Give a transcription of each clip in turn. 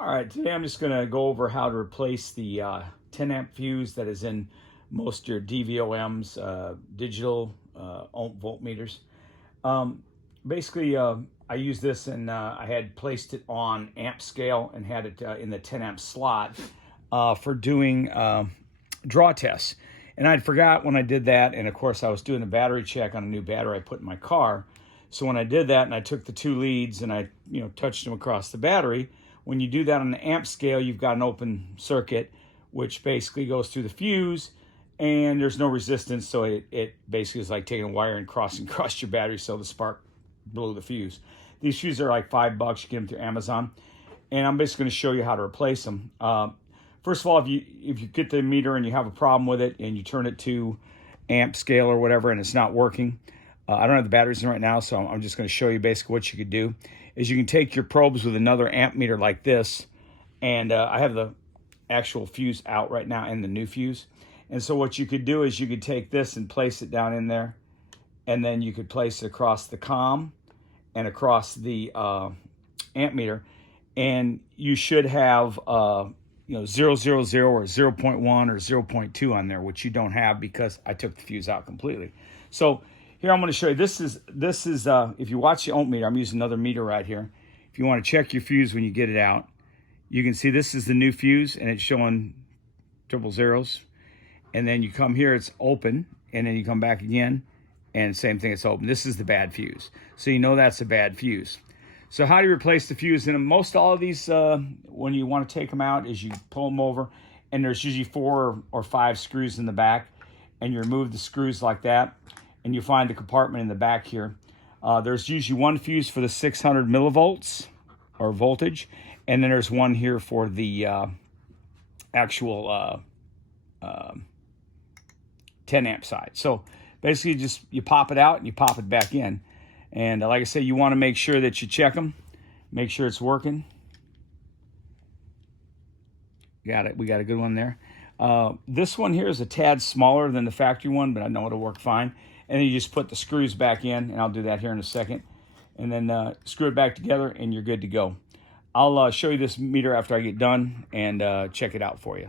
All right, today I'm just going to go over how to replace the 10 amp fuse that is in most of your DVOMs, digital voltmeters. Basically, I use this and I had placed it on amp scale and had it in the 10 amp slot for doing draw tests. And I'd forgot when I did that, and of course I was doing a battery check on a new battery I put in my car. So when I did that and I took the two leads and I touched them across the battery, when you do that on the amp scale, you've got an open circuit, which basically goes through the fuse, and there's no resistance, so it basically is like taking a wire and crossing across your battery, so the spark blew the fuse. These fuses are like $5. You get them through Amazon, and I'm basically going to show you how to replace them. First of all, if you get the meter and you have a problem with it, and you turn it to amp scale or whatever, and it's not working, I don't have the batteries in right now, so I'm just going to show you basically what you could do. Is you can take your probes with another amp meter like this, and I have the actual fuse out right now and the new fuse. And so what you could do is you could take this and place it down in there, and then you could place it across the comm and across the amp meter, and you should have 000 or 0.1 or 0.2 on there, which you don't have because I took the fuse out completely. So here I'm going to show you. This is if you watch the ohm meter, I'm using another meter right here. If you want to check your fuse when you get it out, you can see this is the new fuse and it's showing triple zeros. And then you come here, it's open, and then you come back again, and same thing, it's open. This is the bad fuse. So you know that's a bad fuse. So how do you replace the fuse? And most all of these, when you want to take them out, is you pull them over, and there's usually 4 or 5 screws in the back, and you remove the screws like that, and you find the compartment in the back here. There's usually one fuse for the 600 millivolts or voltage, and then there's one here for the actual 10 amp side. So basically just you pop it out and you pop it back in. And like I say, you want to make sure that you check them, make sure it's working. Got it. We got a good one there. This one here is a tad smaller than the factory one, but I know it'll work fine. And then you just put the screws back in, and I'll do that here in a second. And then screw it back together, and you're good to go. I'll show you this meter after I get done and check it out for you.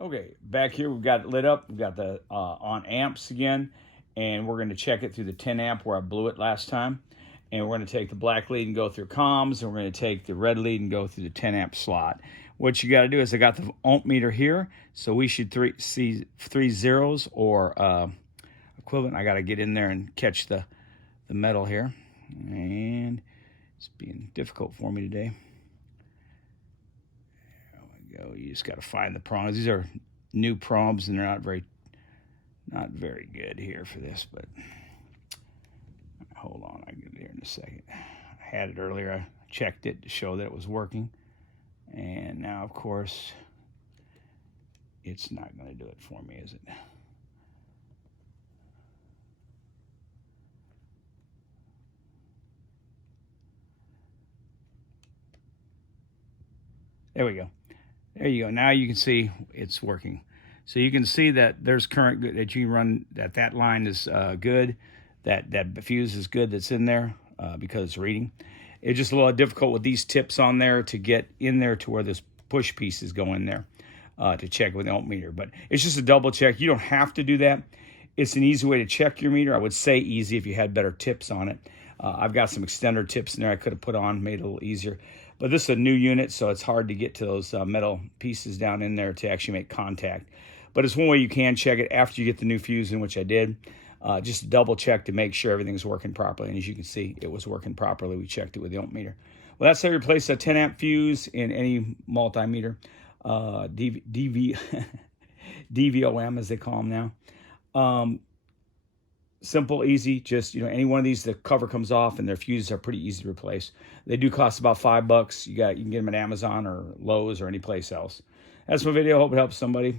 Okay, back here we've got it lit up. We've got the on amps again, and we're going to check it through the 10 amp where I blew it last time. And we're going to take the black lead and go through comms, and we're going to take the red lead and go through the 10 amp slot. What you got to do is I got the ohm meter here, so we should see 3 zeros or equivalent. I got to get in there and catch the metal here, and it's being difficult for me today. There we go. You just got to find the prongs. These are new probes, and they're not very good here for this, but hold on, I'll get there in a second. I had it earlier. I checked it to show that it was working, and now of course it's not going to do it for me, is it? There we go. There you go. Now you can see it's working. So you can see that there's current that you can run, that line is good, that fuse is good that's in there because it's reading. It's just a little difficult with these tips on there to get in there to where this push pieces go in there to check with the ohm meter. But it's just a double check. You don't have to do that. It's an easy way to check your meter. I would say easy if you had better tips on it. I've got some extender tips in there I could have put on, made it a little easier. But this is a new unit, so it's hard to get to those metal pieces down in there to actually make contact. But it's one way you can check it after you get the new fuse in, which I did. Just double check to make sure everything's working properly. And as you can see, it was working properly. We checked it with the ohm meter. Well, that's how you replace a 10 amp fuse in any multimeter. DVOM, as they call them now. Simple, easy, just, any one of these, the cover comes off and their fuses are pretty easy to replace. They do cost about $5. You can get them at Amazon or Lowe's or any place else. That's my video. Hope it helps somebody.